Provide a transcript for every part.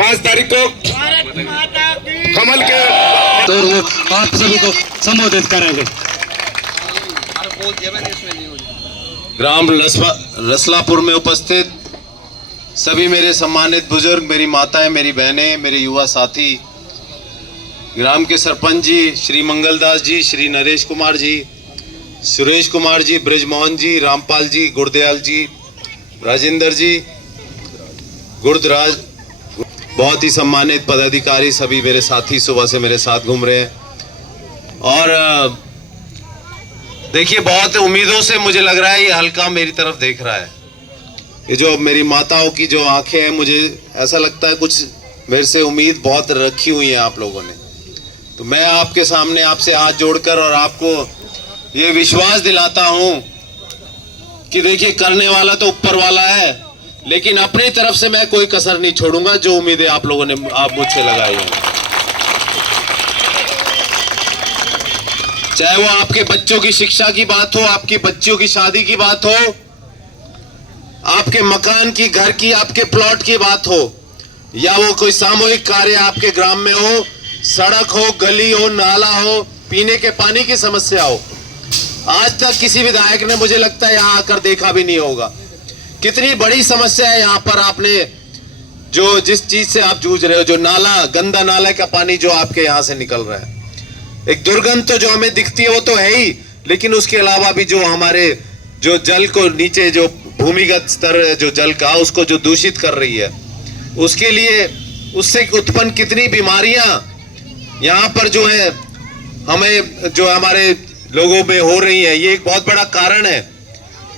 5 तारीख को कमल के तो वो आप सभी को संबोधित करेंगे। ग्राम रसलापुर में उपस्थित सभी मेरे सम्मानित बुजुर्ग, मेरी माताएं, मेरी बहनें, मेरे युवा साथी, ग्राम के सरपंच जी श्री मंगलदास जी, श्री नरेश कुमार जी, सुरेश कुमार जी, ब्रजमोहन जी, रामपाल जी, गुरदयाल जी, राजेंद्र जी, गुरदराज, बहुत ही सम्मानित पदाधिकारी, सभी मेरे साथी सुबह से मेरे साथ घूम रहे हैं। और देखिए, बहुत उम्मीदों से मुझे लग रहा है ये हल्का मेरी तरफ देख रहा है। ये जो मेरी माताओं की जो आंखें हैं, मुझे ऐसा लगता है कुछ मेरे से उम्मीद बहुत रखी हुई है आप लोगों ने। तो मैं आपके सामने आपसे हाथ जोड़कर और आपको ये विश्वास दिलाता हूं कि देखिए, करने वाला तो ऊपर वाला है, लेकिन अपनी तरफ से मैं कोई कसर नहीं छोड़ूंगा। जो उम्मीदें आप लोगों ने आप मुझसे लगाई हैं, चाहे वो आपके बच्चों की शिक्षा की बात हो, आपकी बच्चियों की शादी की बात हो, आपके मकान की, घर की, आपके प्लॉट की बात हो, या वो कोई सामूहिक कार्य आपके ग्राम में हो, सड़क हो, गली हो, नाला हो, पीने के पानी की समस्या हो, आज तक किसी विधायक ने मुझे लगता है यहां आकर देखा भी नहीं होगा। कितनी बड़ी समस्या है यहाँ पर। आपने जो जिस चीज से आप जूझ रहे हो, जो नाला, गंदा नाला का पानी जो आपके यहाँ से निकल रहा है, एक दुर्गंध तो जो हमें दिखती है वो तो है ही, लेकिन उसके अलावा भी जो हमारे जो जल को नीचे, जो भूमिगत स्तर है जो जल का, उसको जो दूषित कर रही है, उसके लिए उससे उत्पन्न कितनी बीमारियां यहाँ पर जो है हमें, जो हमारे लोगों में हो रही है, ये एक बहुत बड़ा कारण है।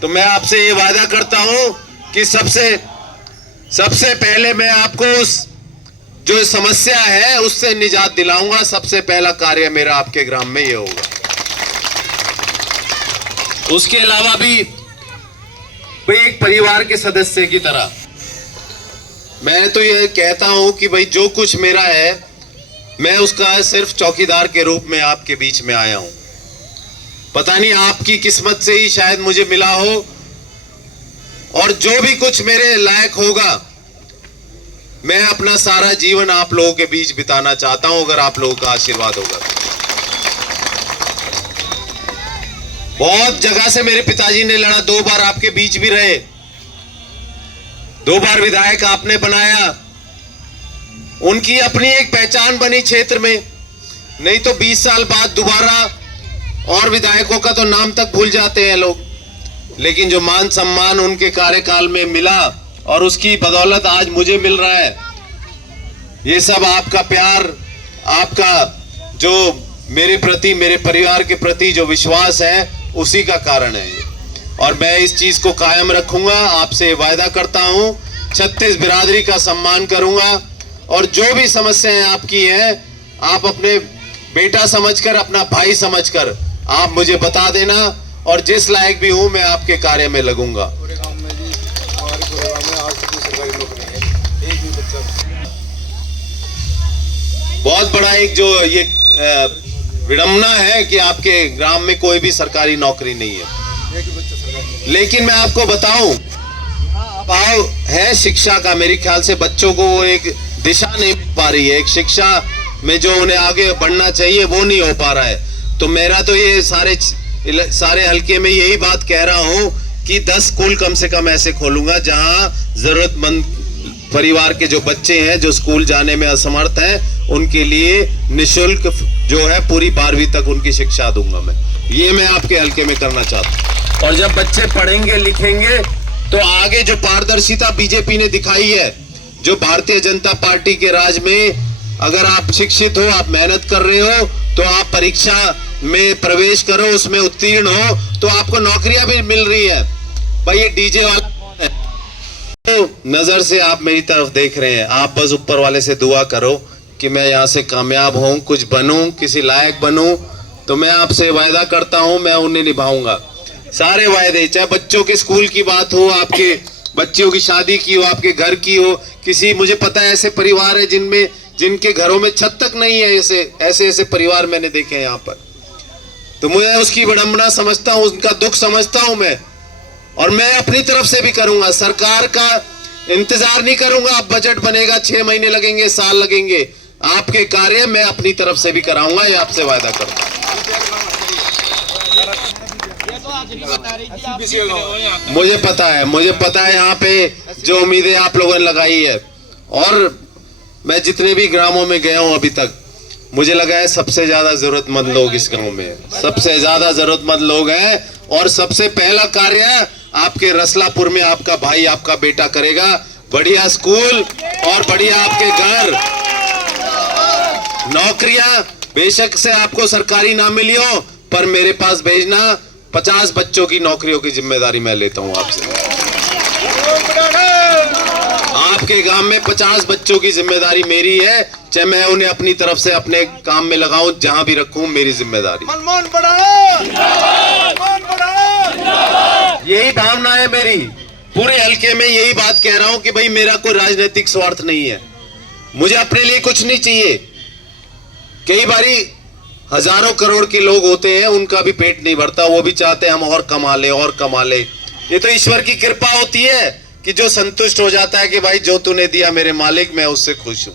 तो मैं आपसे ये वादा करता हूं कि सबसे पहले मैं आपको उस जो समस्या है उससे निजात दिलाऊंगा। सबसे पहला कार्य मेरा आपके ग्राम में ये होगा। उसके अलावा भी एक परिवार के सदस्य की तरह मैं तो ये कहता हूं कि भाई, जो कुछ मेरा है मैं उसका सिर्फ चौकीदार के रूप में आपके बीच में आया हूं। पता नहीं आपकी किस्मत से ही शायद मुझे मिला हो, और जो भी कुछ मेरे लायक होगा मैं अपना सारा जीवन आप लोगों के बीच बिताना चाहता हूं, अगर आप लोगों का आशीर्वाद होगा। बहुत जगह से मेरे पिताजी ने लड़ा, 2 बार आपके बीच भी रहे, 2 बार विधायक आपने बनाया, उनकी अपनी एक पहचान बनी क्षेत्र में। नहीं तो 20 साल बाद दोबारा, और विधायकों का तो नाम तक भूल जाते हैं लोग, लेकिन जो मान सम्मान उनके कार्यकाल में मिला और उसकी बदौलत आज मुझे मिल रहा है, ये सब आपका प्यार, आपका जो मेरे प्रति, मेरे परिवार के प्रति जो विश्वास है, उसी का कारण है ये। और मैं इस चीज को कायम रखूंगा। आपसे वायदा करता हूं, 36 बिरादरी का सम्मान करूंगा, और जो भी समस्याएं आपकी हैं, आप अपने बेटा समझकर, अपना भाई समझकर आप मुझे बता देना, और जिस लायक भी हूं मैं आपके कार्य में लगूंगा। बहुत बड़ा एक जो ये विडंबना है कि आपके ग्राम में कोई भी सरकारी नौकरी नहीं है, लेकिन मैं आपको बताऊं, भाव है शिक्षा का। मेरे ख्याल से बच्चों को वो एक दिशा नहीं मिल पा रही है, एक शिक्षा में जो उन्हें आगे बढ़ना चाहिए वो नहीं हो पा रहा है। तो मेरा तो ये सारे हल्के में यही बात कह रहा हूं कि 10 स्कूल कम से कम ऐसे खोलूंगा जहां जरूरतमंद परिवार के जो बच्चे हैं, जो स्कूल जाने में असमर्थ हैं, उनके लिए निःशुल्क जो है पूरी 12वीं तक उनकी शिक्षा दूंगा मैं। ये मैं आपके हल्के में करना चाहता हूं। और जब बच्चे पढ़ेंगे लिखेंगे तो आगे जो पारदर्शिता बीजेपी ने दिखाई है, जो भारतीय जनता पार्टी के राज में, अगर आप शिक्षित हो, आप मेहनत कर रहे हो, तो आप परीक्षा में प्रवेश करो, उसमें उत्तीर्ण हो, तो आपको नौकरियां भी मिल रही है। भाई, ये डीजे वाला कौन है? तो नजर से आप मेरी तरफ देख रहे हैं, आप बस ऊपर वाले से दुआ करो कि मैं यहाँ से कामयाब हूँ, कुछ बनूं, किसी लायक बनूं। तो मैं आपसे वायदा करता हूँ, मैं उन्हें निभाऊंगा। सारे वायदे, चाहे बच्चों के स्कूल की बात हो, आपके बच्चियों की शादी की हो, आपके घर की हो, किसी, मुझे पता है ऐसे परिवार है जिनके घरों में छत तक नहीं है, ऐसे परिवार मैंने देखे हैं यहाँ पर। तो मैं उसकी विडंबना समझता हूँ, उनका दुख समझता हूँ मैं, और मैं अपनी तरफ से भी करूंगा। सरकार का इंतजार नहीं करूंगा। अब बजट बनेगा, 6 महीने लगेंगे, साल लगेंगे, आपके कार्य मैं अपनी तरफ से भी कराऊंगा, ये आपसे वायदा करता हूं। मुझे पता है यहाँ पे जो उम्मीदें आप लोगों ने लगाई है, और मैं जितने भी ग्रामों में गया हूं अभी तक, मुझे लगा है सबसे ज्यादा जरूरतमंद लोग इस गांव में हैं, सबसे ज्यादा जरूरतमंद लोग हैं। और सबसे पहला कार्य आपके रसलापुर में आपका भाई, आपका बेटा करेगा। बढ़िया स्कूल और बढ़िया आपके घर, नौकरियां बेशक से आपको सरकारी ना मिली हो, पर मेरे पास भेजना। 50 बच्चों की नौकरियों की जिम्मेदारी मैं लेता हूं आपसे। आपके गांव में 50 बच्चों की जिम्मेदारी मेरी है, चाहे मैं उन्हें अपनी तरफ से अपने काम में लगाऊं, जहां भी रखूं, मेरी जिम्मेदारी। यही भावना है मेरी, पूरे हल्के में यही बात कह रहा हूं कि भाई मेरा कोई राजनीतिक स्वार्थ नहीं है, मुझे अपने लिए कुछ नहीं चाहिए। कई बारी हजारों करोड़ के लोग होते हैं, उनका भी पेट नहीं भरता, वो भी चाहते हैं हम और कमा ले और कमा ले। ये तो ईश्वर की कृपा होती है कि जो संतुष्ट हो जाता है कि भाई जो तूने दिया मेरे मालिक, मैं उससे खुश हूं।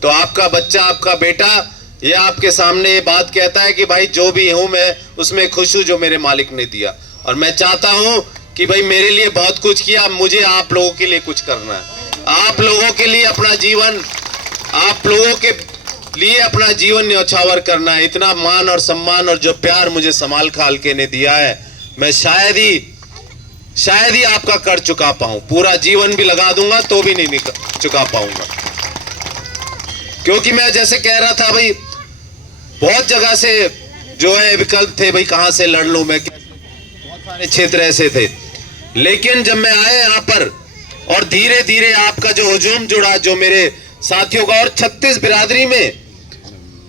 तो आपका बच्चा, आपका बेटा, ये आपके सामने ये बात कहता है कि भाई जो भी हूं मैं उसमें खुश हूं जो मेरे मालिक ने दिया। और मैं चाहता हूं कि भाई मेरे लिए बहुत कुछ किया, मुझे आप लोगों के लिए कुछ करना है। आप लोगों के लिए अपना जीवन, आप लोगों के लिए अपना जीवन न्यौछावर करना है। इतना मान और सम्मान और जो प्यार मुझे समाल खालके ने दिया है, मैं शायद ही आपका कर चुका पाऊं। पूरा जीवन भी लगा दूंगा तो भी नहीं चुका पाऊंगा, क्योंकि मैं जैसे कह रहा था भाई, बहुत जगह से जो है विकल्प थे, भाई कहां से लड़ लूं मैं, बहुत सारे क्षेत्र ऐसे थे। लेकिन जब मैं आया यहाँ पर और धीरे धीरे आपका जो हुजूम जुड़ा, जो मेरे साथियों का, और 36 बिरादरी में,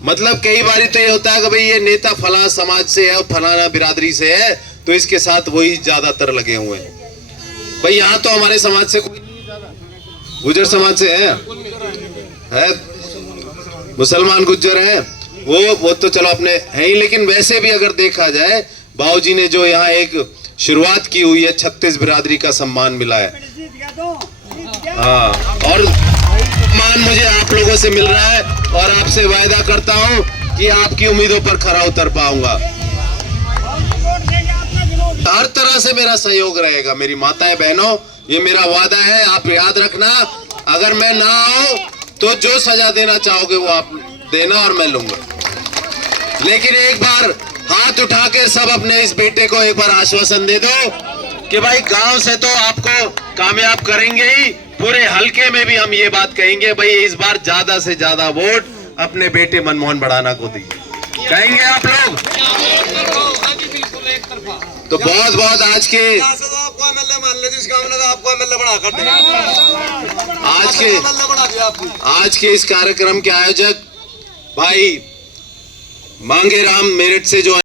मतलब कई बार तो ये होता है कि भाई ये नेता फलां समाज से है, फलाना बिरादरी से है, तो इसके साथ वही ज्यादातर लगे हुए हैं। भाई यहाँ तो हमारे समाज से कोई नहीं, गुजर समाज से है, मुसलमान गुज्जर है, वो तो चलो अपने है ही। लेकिन वैसे भी अगर देखा जाए, बाबूजी ने जो यहाँ एक शुरुआत की हुई है, 36 बिरादरी का सम्मान मिला है। हाँ, और सम्मान मुझे आप लोगों से मिल रहा है, और आपसे वायदा करता हूँ कि आपकी उम्मीदों पर खरा उतर पाऊंगा। हर तरह से मेरा सहयोग रहेगा। मेरी माताएं बहनों, ये मेरा वादा है, आप याद रखना। अगर मैं ना आऊं तो जो सजा देना चाहोगे वो आप देना और मैं लूंगा। लेकिन एक बार हाथ उठाकर सब अपने इस बेटे को एक बार आश्वासन दे दो कि भाई गांव से तो आपको कामयाब करेंगे ही, पूरे हलके में भी हम ये बात कहेंगे, भाई इस बार ज्यादा से ज्यादा वोट अपने बेटे मनमोहन बढ़ाना को दीजिए। कहेंगे आप लोग? तो बहुत बहुत आज के इस कार्यक्रम के आयोजक भाई मांगे राम मेरठ से जो